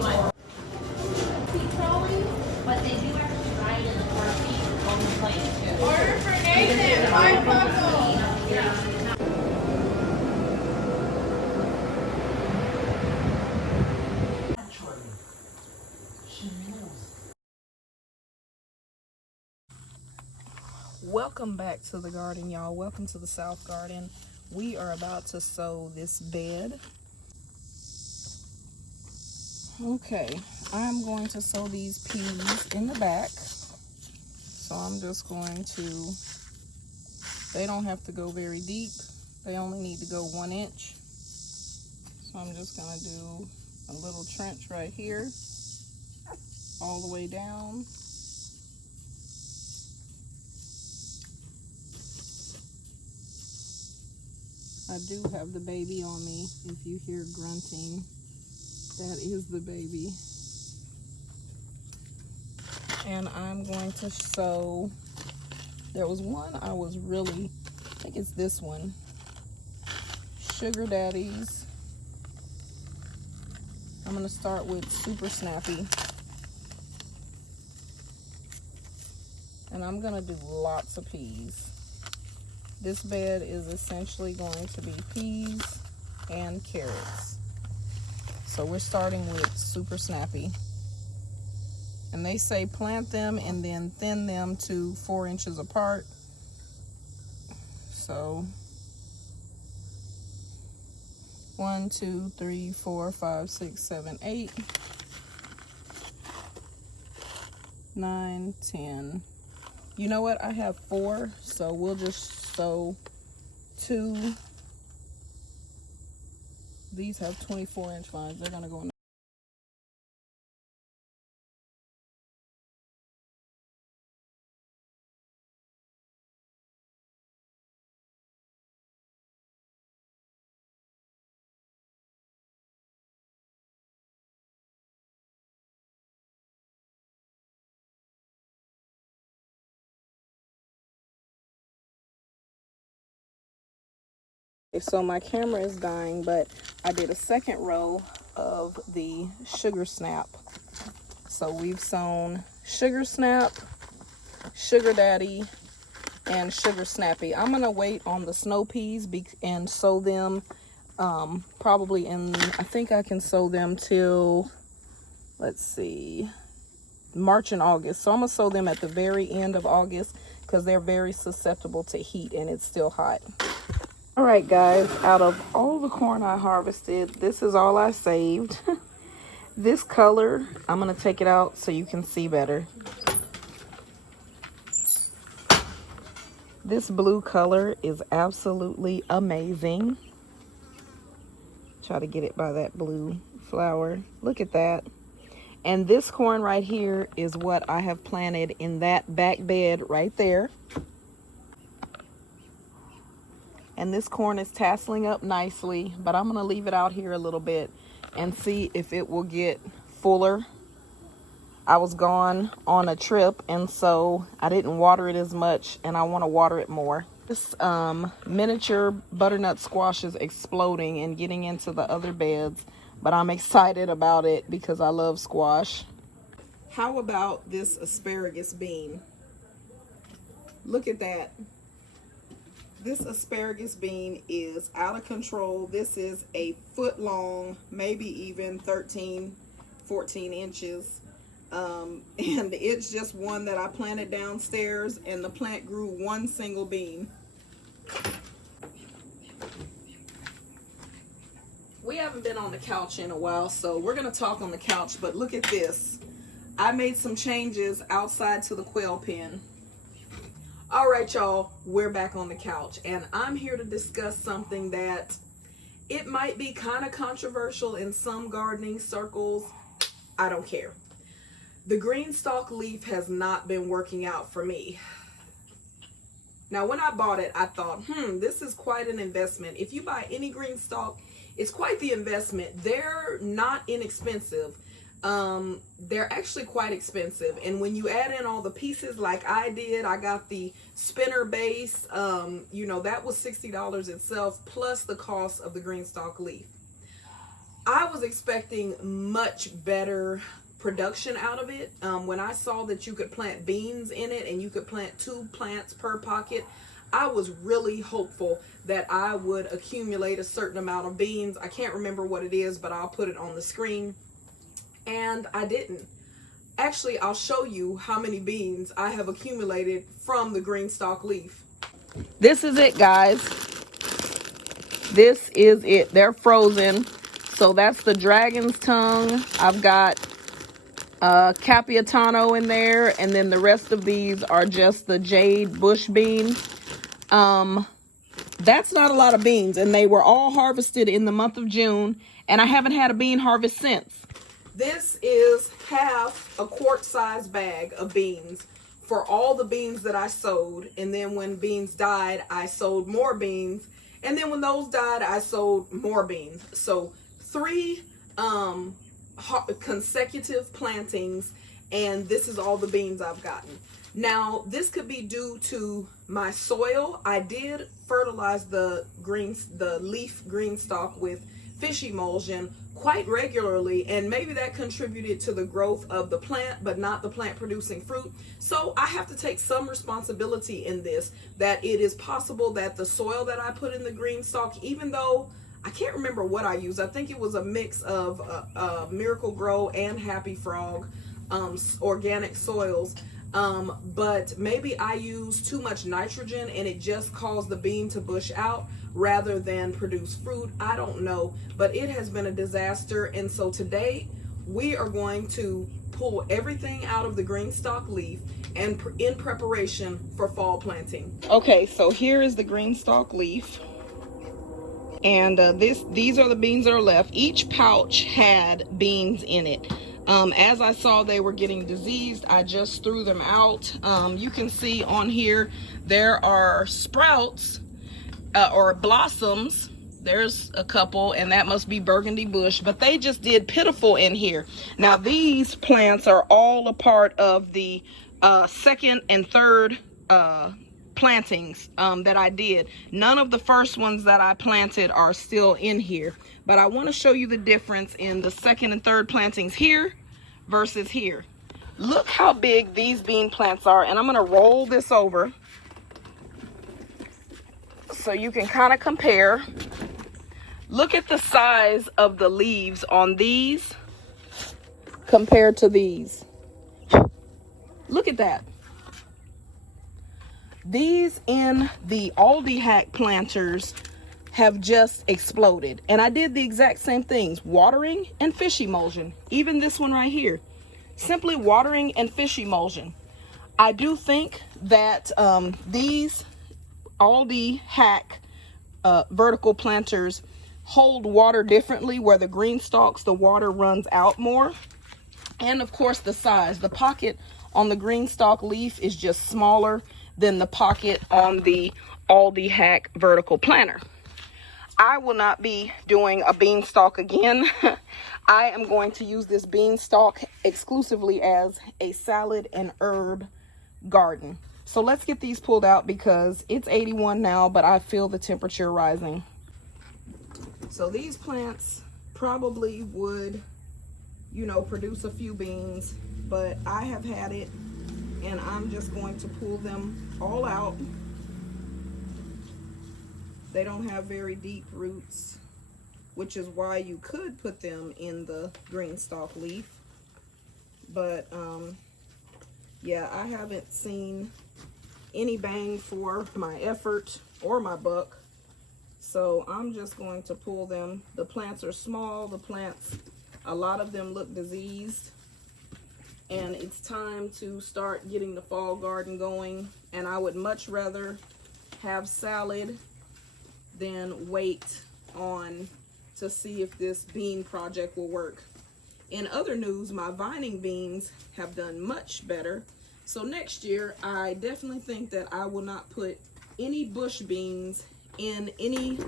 But they do actually ride in the car seat on the plane too. Order for Nathan. Five buckles. Welcome back to the garden, y'all. Welcome to the South Garden. We are about to sow this bed. Okay, I'm going to sow these peas in the back. So I'm just going to, they don't have to go very deep. They only need to go 1 inch. So I'm just gonna do a little trench right here, all the way down. I do have the baby on me. If you hear grunting, that is the baby. And I'm going to sow, there was one I was really, I think it's this one, Sugar Daddies. I'm gonna start with Super Snappy. And I'm gonna do lots of peas. This bed is essentially going to be peas and carrots. So we're starting with Super Snappy. And they say plant them and then thin them to 4 inches apart. So 1, 2, 3, 4, 5, 6, 7, 8, 9, 10. You know what? I have 4, so we'll just sow 2. These have 24-inch vines. They're gonna go in. So my camera is dying, but I did a second row of the Sugar Snap. So we've sown Sugar Snap, Sugar Daddy, and Sugar Snappy. I'm gonna wait on the snow peas and sow them probably in, I think I can sow them till, let's see, March and August. So I'm gonna sow them at the very end of August because they're very susceptible to heat and it's still hot. All right, guys, out of all the corn I harvested, this is all I saved. This color, I'm gonna take it out so you can see better. This blue color is absolutely amazing. Try to get it by that blue flower. Look at that. And this corn right here is what I have planted in that back bed right there. And this corn is tasseling up nicely, but I'm gonna leave it out here a little bit and see if it will get fuller. I was gone on a trip and so I didn't water it as much and I wanna water it more. This miniature butternut squash is exploding and getting into the other beds, but I'm excited about it because I love squash. How about this asparagus bean? Look at that. This asparagus bean is out of control. This is a foot long, maybe even 13, 14 inches. And it's just one that I planted downstairs and the plant grew one single bean. We haven't been on the couch in a while, so we're gonna talk on the couch, but look at this. I made some changes outside to the quail pen. All right, y'all, we're back on the couch and I'm here to discuss something that it might be kind of controversial in some gardening circles. I don't care. The GreenStalk leaf has not been working out for me. Now, when I bought it, I thought, this is quite an investment. If you buy any GreenStalk, it's quite the investment. They're not inexpensive. They're actually quite expensive, and when you add in all the pieces like I did, I got the spinner base, you know, that was $60 itself plus the cost of the GreenStalk leaf. I was expecting much better production out of it. When I saw that you could plant beans in it and you could plant 2 plants per pocket, I was really hopeful that I would accumulate a certain amount of beans. I can't remember what it is, but I'll put it on the screen. And I didn't. Actually, I'll show you how many beans I have accumulated from the GreenStalk leaf. This is it, guys. This is it. They're frozen. So that's the dragon's tongue. I've got Capiatano in there, and then the rest of these are just the jade bush bean. That's not a lot of beans, and they were all harvested in the month of June, and I haven't had a bean harvest since. This is half a quart-sized bag of beans for all the beans that I sowed, and then when beans died, I sowed more beans, and then when those died, I sowed more beans. So 3 consecutive plantings, and this is all the beans I've gotten. Now, this could be due to my soil. I did fertilize the leaf GreenStalk with fish emulsion quite regularly, and maybe that contributed to the growth of the plant, but not the plant producing fruit. So I have to take some responsibility in this, that it is possible that the soil that I put in the GreenStalk, even though I can't remember what I used, I think it was a mix of Miracle Grow and Happy Frog organic soils, but maybe I used too much nitrogen and it just caused the bean to bush out rather than produce fruit. I don't know, but it has been a disaster. And so today we are going to pull everything out of the GreenStalk leaf and in preparation for fall planting. Okay, so here is the GreenStalk leaf, and these are the beans that are left. Each pouch had beans in it. As I saw they were getting diseased, I just threw them out. You can see on here there are sprouts or blossoms. There's a couple, and that must be burgundy bush, but they just did pitiful in here. Now these plants are all a part of the second and third plantings that I did. None of the first ones that I planted are still in here, but I want to show you the difference in the second and third plantings here versus here. Look how big these bean plants are, and I'm going to roll this over so you can kind of compare. Look at the size of the leaves on these compared to these. Look at that. These in the Aldi Hack planters have just exploded. And I did the exact same things, watering and fish emulsion. Even this one right here, simply watering and fish emulsion. I do think that these Aldi Hack vertical planters hold water differently, where the GreenStalks, the water runs out more. And of course the size, the pocket on the GreenStalk leaf is just smaller than the pocket on the Aldi Hack vertical planter. I will not be doing a beanstalk again. I am going to use this beanstalk exclusively as a salad and herb garden. So let's get these pulled out because it's 81 now, but I feel the temperature rising. So these plants probably would, you know, produce a few beans, but I have had it and I'm just going to pull them all out. They don't have very deep roots, which is why you could put them in the GreenStalk leaf. But yeah, I haven't seen any bang for my effort or my buck. So I'm just going to pull them. The plants are small. The plants, a lot of them look diseased. And it's time to start getting the fall garden going. And I would much rather have salad than wait on to see if this bean project will work. In other news, my vining beans have done much better. So next year, I definitely think that I will not put any bush beans in any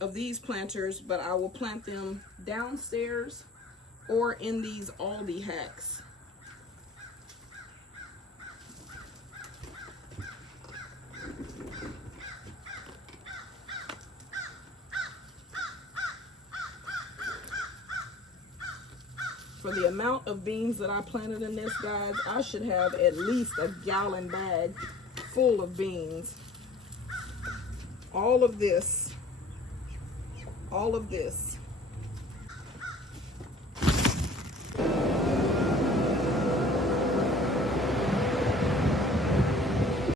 of these planters, but I will plant them downstairs or in these Aldi Hacks. For the amount of beans that I planted in this, guys, I should have at least a gallon bag full of beans. All of this